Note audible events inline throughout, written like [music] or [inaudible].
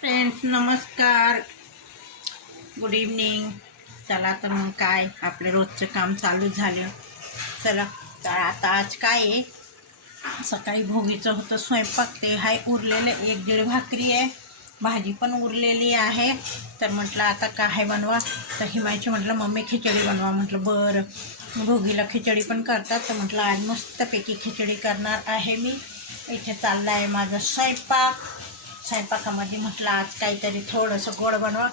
Friends नमस्कार. Good evening चला तर मग काय? आपलं रोजचं काम चालू झालं. चला तर आता आज काय आहे? सकाळी भोगीचं होतं स्वयंपाक. ते हाय उरलेलं. एक दीड भाकरी आहे. भाजी पण उरलेली आहे. तर म्हटलं आता काय बनवा? तर हिमायची म्हटलं मम्मी खिचडी बनवा. म्हटलं बरं. भोगीला खिचडी पण करतात. तर म्हटलं आज मस्तपैकी खिचडी करणार आहे मी. इथे चाललं आहे माझा स्वयंपाक. स्वयंपाकामध्ये म्हटलं आज काहीतरी थोडंसं गोड बनवा.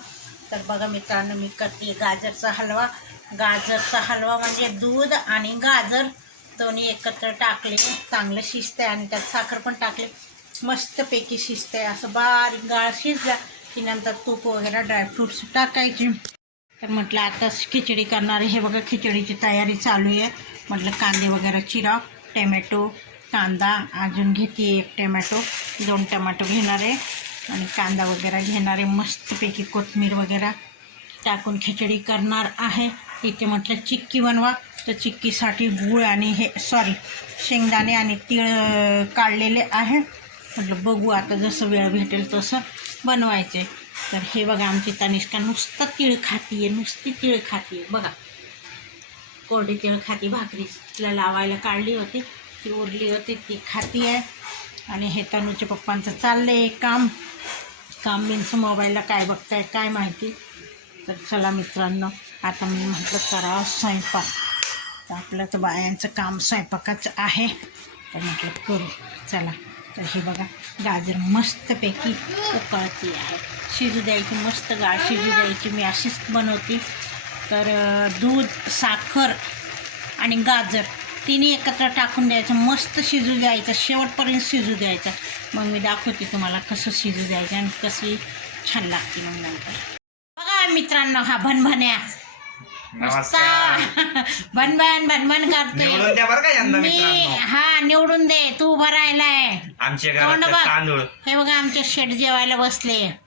तर बघा मित्रांनो मी करते गाजरचा हलवा. गाजरचा हलवा म्हणजे दूध आणि गाजर दोन्ही एकत्र टाकले. चांगलं शिजते आणि त्यात साखर पण टाकले. मस्तपैकी शिजते असं बारीक गाळ शिजला की नंतर तूप वगैरे ड्रायफ्रूट्स टाकायचे. तर म्हटलं आता खिचडी करणार हे बघा खिचडीची तयारी चालू आहे. म्हटलं कांदे वगैरे चिरा टोमॅटो कांदा. अजून घेते एक टोमॅटो. दोन टमॅटो घेणार आहे. आणि कांदा वगैरे घेणार आहे मस्तपैकी कोथिंबीर वगैरे टाकून खिचडी करणार आहे. इथे म्हटलं चिक्की बनवा. तर चिक्कीसाठी गूळ आणि हे सॉरी शेंगदाणे आणि तीळ काढलेले आहे. म्हटलं बघू आता जसं वेळ भेटेल तसं बनवायचे. तर हे बघा आमची तनिष्का नुसतं तीळ आहे नुसती तीळ आहे बघा कोरडी तीळ खाती भाकरीला लावायला काढली होती. ती उरली होती ती खाती आहे आणि हे तनूच्या पप्पांचं चाललं आहे काम. काम मीन्स मोबाईलला काय बघताय काय माहिती? तर चला मित्रांनो आता मी म्हटलं करा स्वयंपाक. तर आपलं तर बायांचं काम स्वयंपाकाचं आहे. तर म्हटलं करू. चला तर हे बघा गाजर मस्तपैकी उकळती आहे. शिजू द्यायची मस्त गाळ शिजू द्यायची मी अशीच बनवते. तर दूध साखर आणि गाजर. तिन्ही एकत्र टाकून द्यायचं मस्त शिजू द्यायचं शेवटपर्यंत शिजू द्यायचं. मग मी दाखवते तुम्हाला कसं शिजू द्यायचं आणि कशी छान लागते मग नंतर. बघा मित्रांनो हा भनभन्या. भनभन भनभन करतोय. मी हा निवडून दे. तू उभा राहिलाय. तांदूळ. हे बघा आमचे शेट जेवायला बसले.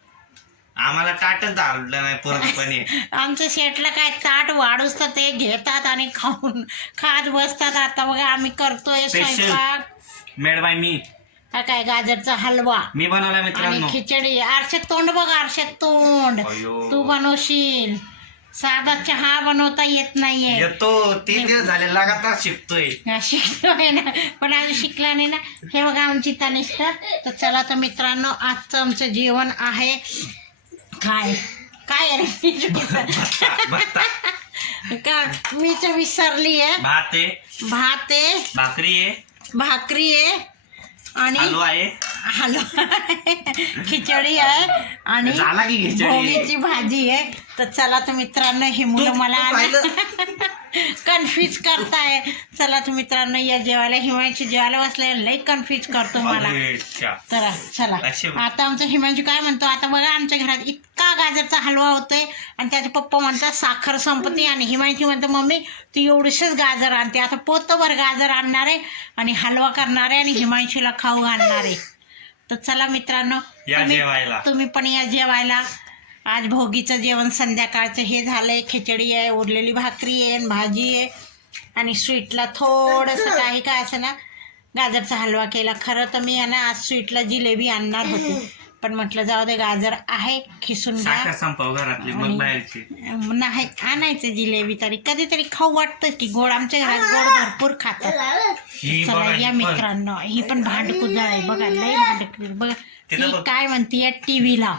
आम्हाला ताटच धारलं नाही पूर्णपणे. [laughs] आमच्या शेटला काय ताट वाढूच तर ते घेतात आणि खाऊन खात बसतात. आता बघा आम्ही करतोय Special. स्वयंपाक. मेड बाय मी हा काय गाजरचा हलवा. मी बनवला आणि मित्रांनो खिचडी. आरशात तोंड बघ आरशात तोंड. अयो. तू बनवशील. साधा चहा बनवता येत नाहीये. येतो. तीन दिवस झाले लगातार शिकतोय. हा, शिकतोय ना. पण अजून शिकला नाही ना. हे बघा आमची तनिष्ठा तर चला तर मित्रांनो आजचं आमचं जेवण आहे. काय? काय रे? का? मीच विसरली आहे. भात आहे. भात आहे. भाकरी आहे. भाकरी आहे. आणि हलवा आहे. हलवा खिचडी आहे. आणि झाला की खिचडी. भोगीची भाजी आहे. तर चला तर मित्रांनो हे मुलं मला? कन्फ्युज करताय. चला तर मित्रांनो या जेवायला हिमांशी जेवायला बसलाय. लई कन्फ्युज करतो मला. अरे, च्या. चला चला. अशी- आता आमचं हिमांशू काय म्हणतो? आता बघा आमच्या घरात इतका गाजरचा हलवा होतोय आणि त्याचे पप्पा म्हणतात साखर संपते. आणि हिमांशू म्हणतो मम्मी तू एवढीशीच गाजर आणते. आता पोतभर गाजर आणणार आहे आणि हलवा करणार आहे आणि हिमांशूला खाऊ घालणार. आहे तर चला मित्रांनो या तुम्ही- जेवायला. तुम्ही पण या जेवायला. आज भोगीचं जेवण संध्याकाळचं हे झालंय. खिचडी आहे उरलेली भाकरी आहे आणि भाजी आहे. आणि स्वीटला थोडंसं काही काय असं ना गाजरचा हलवा केला. खरं तर मी आहे ना आज स्वीटला जिलेबी आणणार होते. पण म्हटलं जाऊ दे गाजर आहे खिसून साखर घ्या संपव घरातली आणि- मग बाहेरची. नाही आणायचं जिलेबी तरी. कधीतरी खाऊ वाटतं की गोड आमच्या घरात गोड भरपूर खातात. चला या ही पण. मित्रांनो ही पण भांडकुदळ आहे. बघा लय भांडकुदळ. बघा ती. काय म्हणतीये टीव्ही लाव